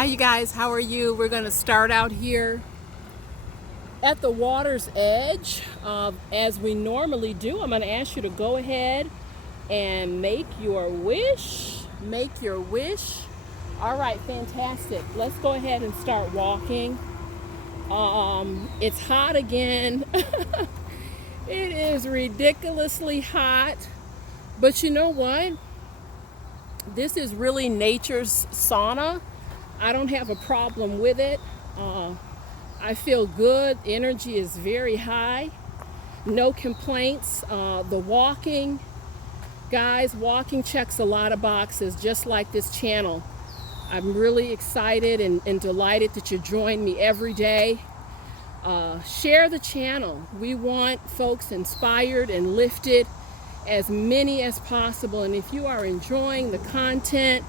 Hi you guys, how are you? We're going to start out here at the water's edge. As we normally do, I'm going to ask you to go ahead and make your wish. Make your wish. All right, fantastic. Let's go ahead and start walking. It's hot again. It is ridiculously hot. But you know what? This is really nature's sauna. I don't have a problem with it. I feel good. Energy is very high. No complaints. The walking, guys, walking checks a lot of boxes, just like this channel. I'm really excited and delighted that you join me every day. Share the channel. We want folks inspired and lifted, as many as possible. And if you are enjoying the content,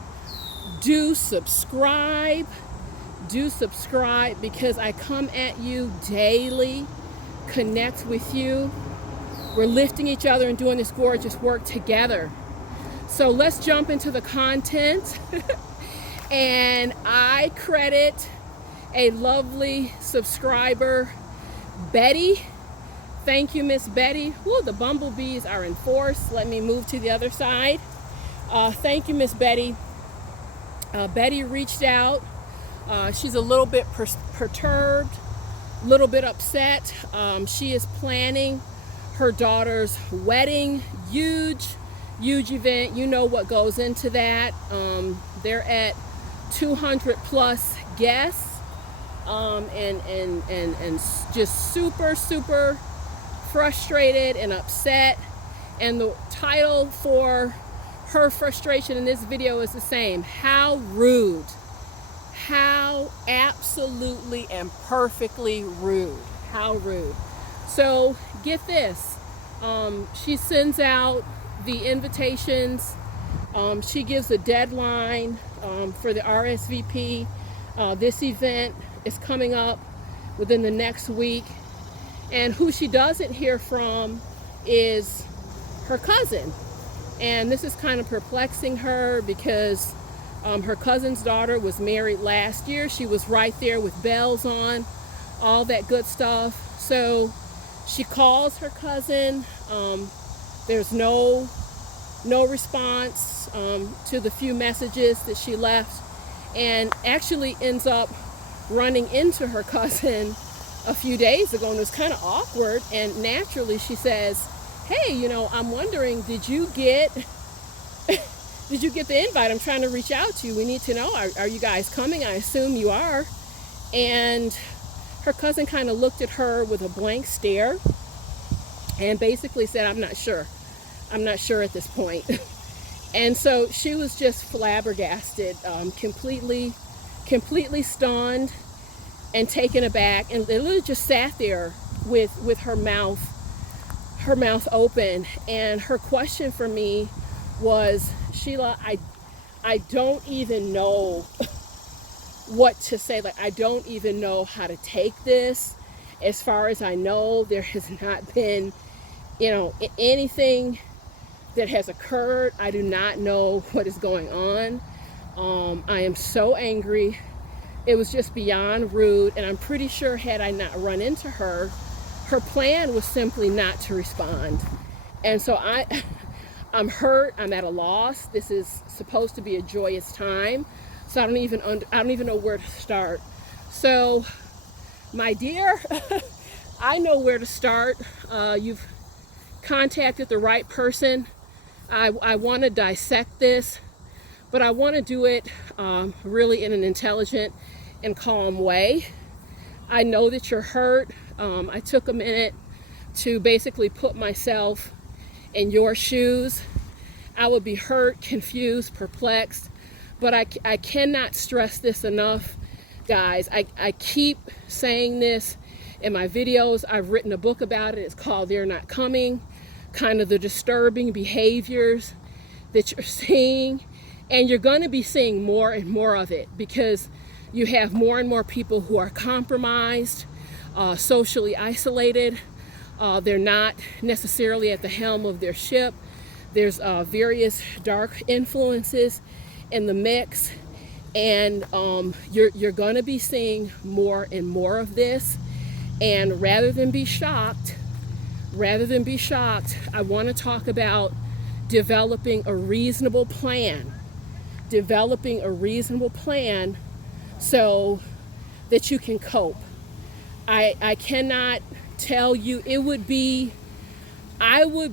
do subscribe because I come at you daily, connect with you. We're lifting each other and doing this gorgeous work together. So let's jump into the content. And I credit a lovely subscriber, Betty. Thank you, Miss Betty. Woo, the bumblebees are in force. Let me move to the other side. Thank you, Miss Betty. Betty reached out. She's a little bit perturbed, a little bit upset. She is planning her daughter's wedding. Huge event. You know what goes into that. They're at 200 plus guests, and just super frustrated and upset. And the title for her frustration in this video is the same: how rude. How absolutely and perfectly rude. How rude. So get this. She sends out the invitations. She gives a deadline for the RSVP. This event is coming up within the next week. And who she doesn't hear from is her cousin. And this is kind of perplexing her because her cousin's daughter was married last year. She was right there with bells on, all that good stuff. So she calls her cousin. There's no response to the few messages that she left, and actually ends up running into her cousin a few days ago, and it was kind of awkward. And naturally she says, hey, I'm wondering, did you get the invite? I'm trying to reach out to you. We need to know, are you guys coming? I assume you are. And her cousin kind of looked at her with a blank stare and basically said, I'm not sure at this point. And so she was just flabbergasted, completely stunned and taken aback, and literally just sat there with her mouth open. And her question for me was, Sheila, I don't even know what to say. Like, I don't even know how to take this. As far as I know, there has not been, anything that has occurred. I do not know what is going on. I am so angry. It was just beyond rude. And I'm pretty sure, had I not run into her, her plan was simply not to respond. And so I'm hurt. I'm at a loss. This is supposed to be a joyous time, so I don't even know where to start. So, my dear, I know where to start. You've contacted the right person. I want to dissect this, but I want to do it really in an intelligent and calm way. I know that you're hurt. I took a minute to basically put myself in your shoes. I would be hurt, confused, perplexed, but I cannot stress this enough, guys. I keep saying this in my videos. I've written a book about it. It's called They're Not Coming, kind of the disturbing behaviors that you're seeing, and you're going to be seeing more and more of it because you have more and more people who are compromised, socially isolated. They're not necessarily at the helm of their ship. There's various dark influences in the mix, And you're going to be seeing more and more of this. And rather than be shocked, I want to talk about developing a reasonable plan. Developing a reasonable plan so that you can cope. I cannot tell you, I would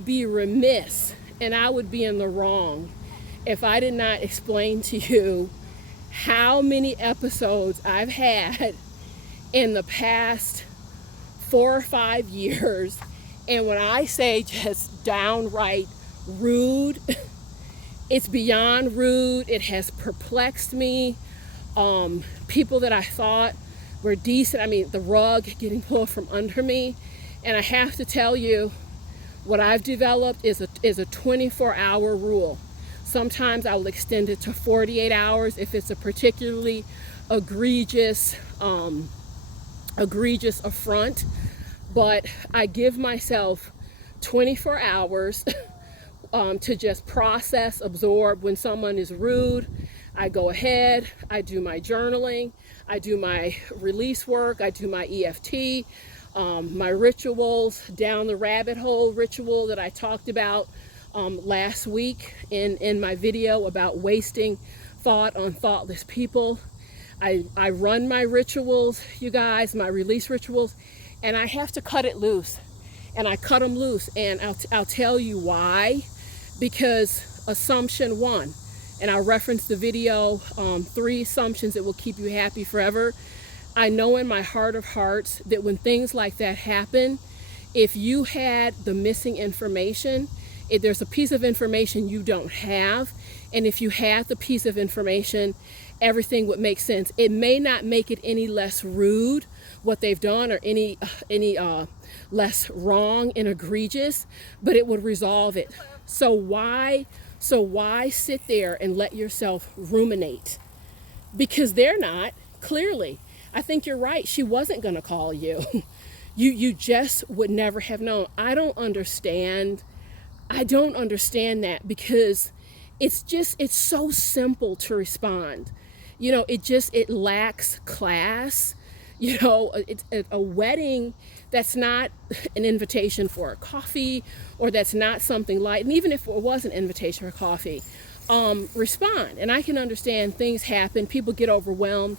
be remiss and I would be in the wrong if I did not explain to you how many episodes I've had in the past 4 or 5 years. And when I say just downright rude, it's beyond rude. It has perplexed me. People that I thought were decent, I mean, the rug getting pulled from under me. And I have to tell you, what I've developed is a 24-hour rule. Sometimes I will extend it to 48 hours if it's a particularly egregious affront. But I give myself 24 hours to just process, absorb. When someone is rude, I go ahead, I do my journaling, I do my release work, I do my EFT, my rituals, down the rabbit hole ritual that I talked about last week in my video about wasting thought on thoughtless people. I run my rituals, you guys, my release rituals, and I have to cut it loose. And I cut them loose, and I'll tell you why. Because assumption 1, and I'll reference the video, 3 assumptions that will keep you happy forever. I know in my heart of hearts that when things like that happen, if you had the missing information, if there's a piece of information you don't have, and if you had the piece of information, everything would make sense. It may not make it any less rude what they've done, or any less wrong and egregious, but it would resolve it. So why sit there and let yourself ruminate? Because they're not, clearly. I think you're right. She wasn't going to call you. You just would never have known. I don't understand that, because it's so simple to respond. You know, it lacks class. You know, it's a wedding that's not an invitation for a coffee, or that's not something light. And even if it was an invitation for coffee, respond. And I can understand things happen, people get overwhelmed.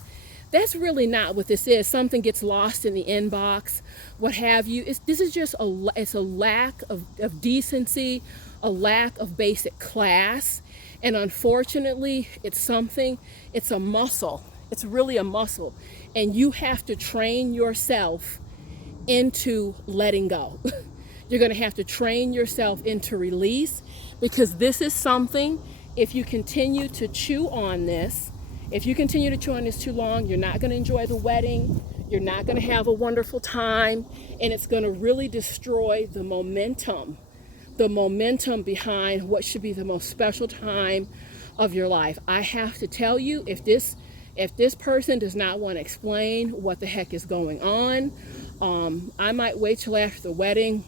That's really not what this is. Something gets lost in the inbox, what have you. This is just a lack of decency, a lack of basic class. And unfortunately, it's a muscle. It's really a muscle. And you have to train yourself into letting go. You're going to have to train yourself into release, because this is something, if you continue to chew on this, too long, you're not going to enjoy the wedding. You're not going to have a wonderful time, and it's going to really destroy the momentum behind what should be the most special time of your life. I have to tell you, if this person does not want to explain what the heck is going on, I might wait till after the wedding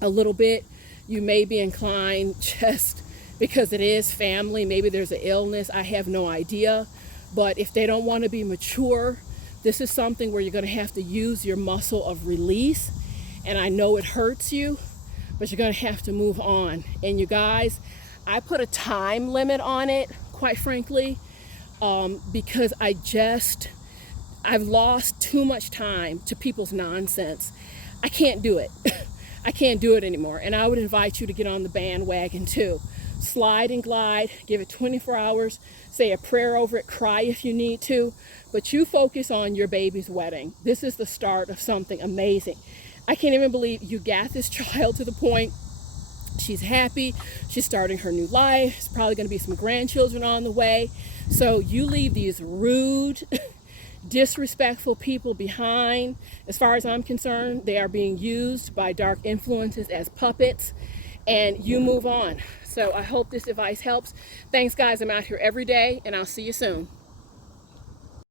a little bit. You may be inclined, just because it is family, maybe there's an illness, I have no idea. But if they don't want to be mature, this is something where you're going to have to use your muscle of release. And I know it hurts you, but you're going to have to move on. And you guys, I put a time limit on it, quite frankly, because I've lost too much time to people's nonsense. I can't do it. I can't do it anymore. And I would invite you to get on the bandwagon too. Slide and glide, give it 24 hours, say a prayer over it, cry if you need to, but you focus on your baby's wedding. This is the start of something amazing. I can't even believe you got this child to the point. She's happy. She's starting her new life. There's probably going to be some grandchildren on the way. So you leave these rude, disrespectful people behind. As far as I'm concerned, they are being used by dark influences as puppets, and you move on. So I hope this advice helps. Thanks, guys. I'm out here every day, and I'll see you soon.